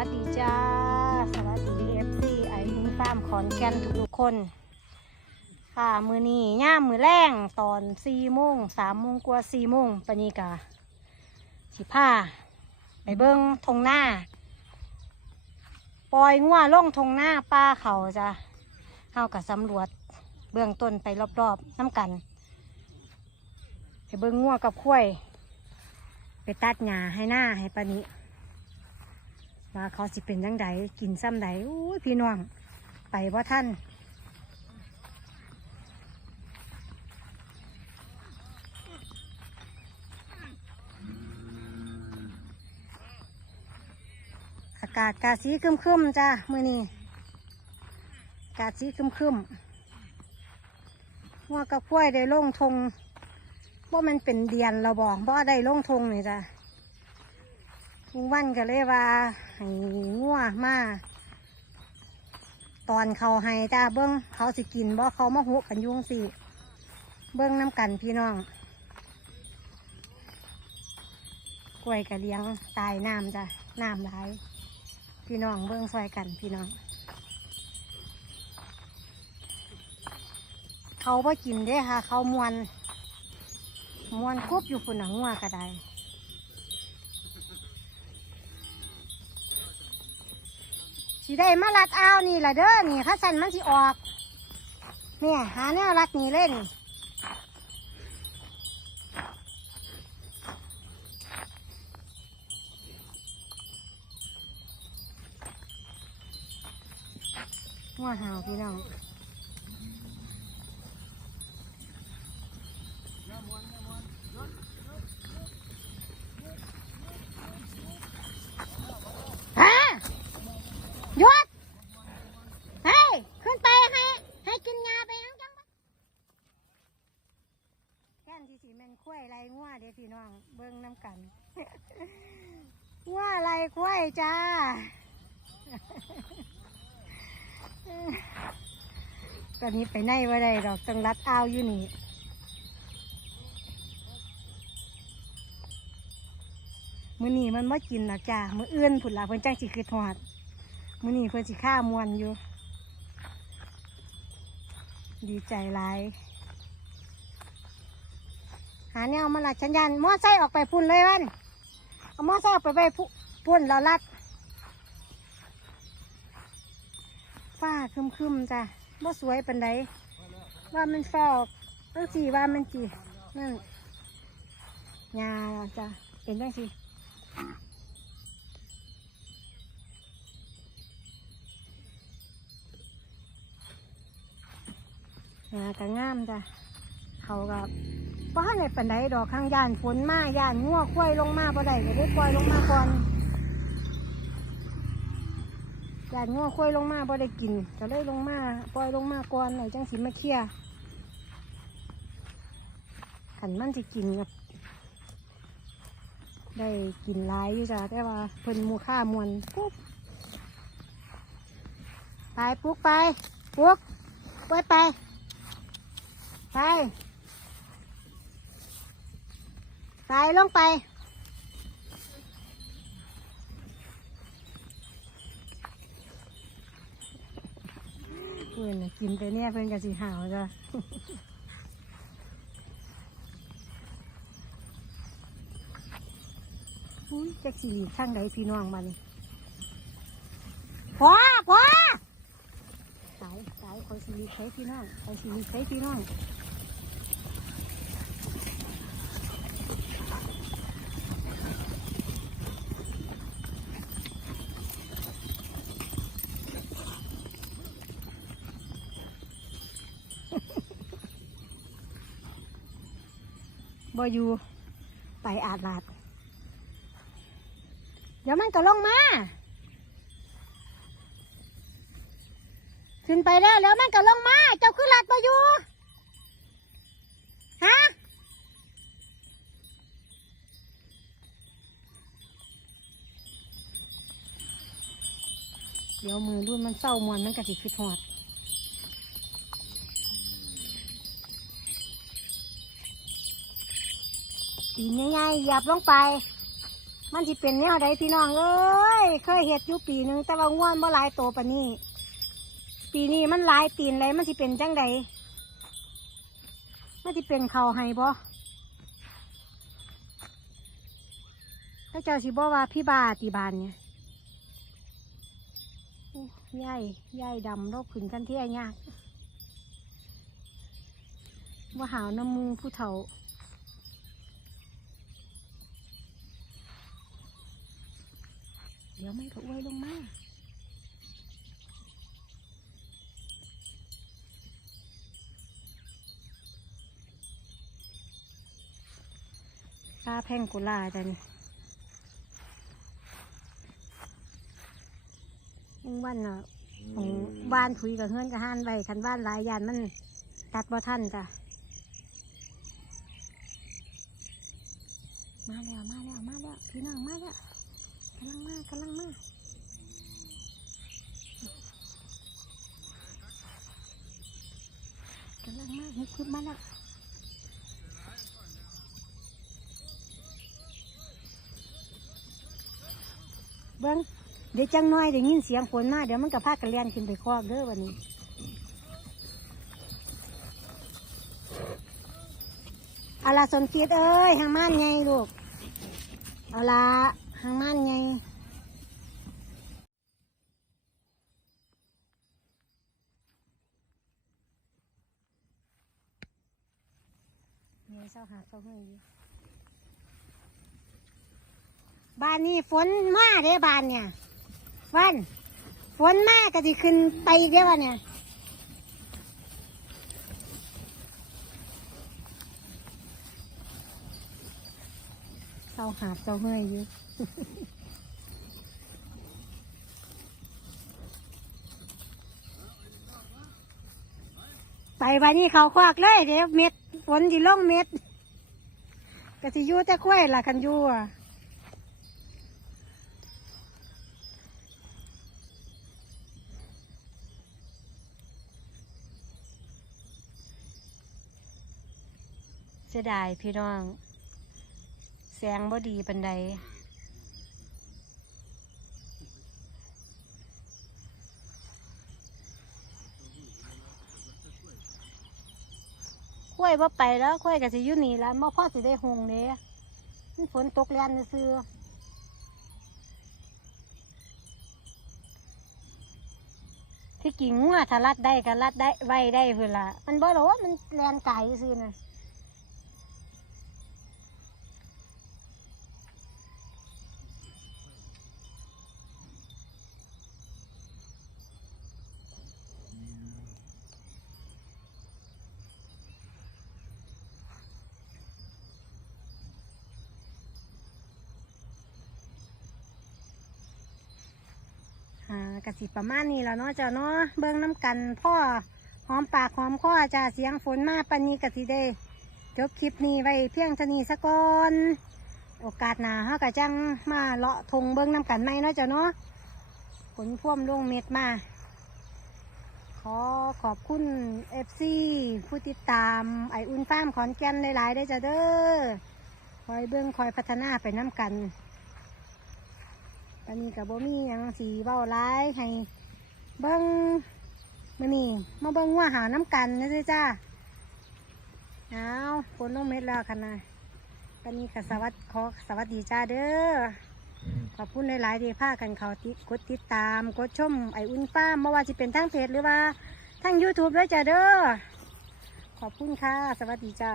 วัสดีจ้า สวัสดีเอฟซีไอฮินฟาร์มขอนแก่นทุกๆคน ค่ะมือนี้ย่ามมือแรงตอนสี่โมงสามโมงกว่าสี่โมงปนีกาสิผ้าไปเบิ้งทงหน้า ปล่อยงัวล่องทงหน้าป้าเขาจ้ะเฮากับสำรวจเบื้องต้นไปรอบๆน้ำกันไปเบิ้งงัวกับข้วย ไปตัดหญ้าให้หน้าให้ปานิ ว่าเขาสิเป็นยังไงกินซ้ำใดอุ้ยพี่น้อง ไปว่าท่านอากาศกาสีครึมๆจ้ามือนี้กาสีคึมๆงัวกับข้วยได้ลงทงว่ามันเป็นเดียนเราบอกว่าได้ลงทงนี่จ้ะ วันก็เลยว่าให้งัวมาตอนเขาให้จ้าเบิ้งเขาสิกินบ่เขามาหุกันยุงสิเบิ้งน้ำกันพี่น้อง กล้วยกะเลี้ยงตายน้ำจ้ะน้ำไหลายพี่น้องเบิ้งซอยกันพี่น้อง เขาบ่กินเด้ค่ะ เขามวนมวนครบอยู่ปุ่นหนังงัวก็ได้ สิได้มาลัดเอานี่ละเด้อนี่ข้าสันมันสิออกเนี่ยหาแนวลัดนี่เล่นว่าหาวพี่น้อง ฮะหยุดเฮ้ยขึ้นไปให้ให้กินงาไปยังจังวะแค่นที่สีแมนคุ้ยไรงัวเด้พี่น้อง เบิ้งน้ำกันงัวไรคุ้ยจ้า ตอนนี้ไปไหนว่าได้ดอกตังรัดอ้าวอยู่นี่มื้อนี้มันมากินนะจ้า มื้ออื่นผุนละเพิ่นจังสิคือทอด มื้อนี้เพิ่นสิฆ่ามวนอยู่ ดีใจหลายาแนวมาลัดชัญญาณมอไซค์ออกไปพุ่นเลยวันเอามอไซค์ออกไปไปพุ่นเราลัดฟ้าครึมจ้ะบ่สวยปานใดว่ามันฟอกตั้งสี่ว่ามันจีนั่นยาจ้ะเป็นจังสิงาก็งามจ้ะเขากับ ว่าในปันไดดอกข้างย่านฝนมาย่านงัวควายลงมาบ่ได้ก็ได้ปล่อยลงมาก่อนย่านงัวควายลงมาบ่ได้กินก็เลยลงมาปล่อยลงมาก่อนไหนจังสิมาเคลียขันมันสิกินกับได้กินหลายอยู่จ้ะแต่ว่าเพิ่นมูค่ามวนปุ๊บไปปุ๊กไปปุ๊กไปไปไป ไปลงไป เพื่อนน่ะกินไปเนี่ยเพื่อนกับสีหาวจ้ะ อุ้ยจักสีหลีกข้างใดพี่น้องมันพอพอสายสายคอยสีหลีกใช้พี่น้องคอยสีหลีกใช้พี่น้อง บอยู่ไปอาดลาด เดี๋ยวมันก็ลงมา ขึ้นไปแล้วแล้วมันก็ลงมา เจ้าคือลาดบอยู่ฮะเดี๋ยวมือรุ่นมันเศร้ามวนมันก็สิคิดหอด ตีนง่ายๆหยียบลงไป มันสิเป็นแนวใดพี่น้องเอ้ยเคยเห็ดอยู่ปีหนึ่งแต่ว่าง่วนบ่หลายโตปานี้ปีนี้มันลายตีนเลยมันสิเป็นจังใดมันสิเป็นเขาให้บ่ถ้าเจ้าสิบ่ว่าพี่บาตีบานเนี่ยย่ายย่ายดำโรคขืนกันเที่ยยากว่าหาวน้ำมูผู้เฒ่า ดี๋ยวไม่ก็อวยลงมาปลาแพงกุลาจันยังวันน่ะของบ้านถุยกับเฮือนกับห้านไว้คันบ้านหลายยานมันตัดบ่ทันจ้ะ มาแล้ว มาแล้ว มาแล้ว พี่น้องมาแล้ว กำลังมากกำลังมากกำลังมาเฮ้ยขึ้นมาแล้วเบิ้งเดี๋ยวจังน้อยได้ยินเสียงฝนมาเดี๋ยวมันก็พากันเลียนขึ้นไปคอกเด้อวันนี้เอาละสมคิดเอ้ยหางม่านไงลูกเอาละ หางม่านไงเนี่ยเศร้าหาเศร้าเฮยอยู่บ้านนี้ฝนมาเด้บ้านเนี่ย วัน ฝนมาก็จะขึ้นไปเด้อวันเนี่ยเศร้าหาดเศร้าเฮยอยู่ ไปวันนี้เขาควักเลยเดี๋ยวเม็ดฝนที่ลงเม็ดก็จะยู่แต่กล้วยล่ะกันยู่อะเสียดายพี่น้อง แสงบ่ดีปันใด ข้วยว่าไปแล้วข้วยก็สิอยู่นี่แล้วมาพ่อสิได้หงเด้ยฝนตกแรงซื่อที่กิ่งงัวถ้ารัดได้ก็รัดได้ไว้ได้เพื่อละมันบ่หรอกว่ามันแรงไก่ซื่อนะ กสิประมาณนี้แล้วเนาะเจ้าเนาะเบิ่งน้ำกันพ่อหอมปากหอมคอจ้าเสียงฝนมาปันนี้กสิได้จบคลิปนี้ไว้เพียงเท่านี้สะก่อนโอกาสหน้าเฮาก็จังมาเลาะทงเบิ่งน้ำกันไหมเนาะเจ้าเนาะฝนพ่วมลงเม็ดมา ขอขอบคุณเอฟซีผู้ติดตามไออุ่นฟามขอนแก่นหลายๆได้จ้าเด้อคอยเบิ่งคอยพัฒนาไปน้ำกัน อนนี้กับบมีหยังสีเบ้าร้ายให้เบิ้งมานี่มาเบิ้งว่าหาน้ำกันนะจ๊ะจ้าเอาฝนลงเม็ดแล้วคันนะตอนนี้กับสวัสดีขอสวัสดีจ้าเด้อขอบคุณหลายๆที่พากันเขาติกดติดตามกดชมไออุ่นฟ้ามไม่ว่าจะเป็นทั้งเพจหรือว่าทั้ง YouTube ด้วยจ้าเด้อขอบคุณค่ะ สวัสดีจ้า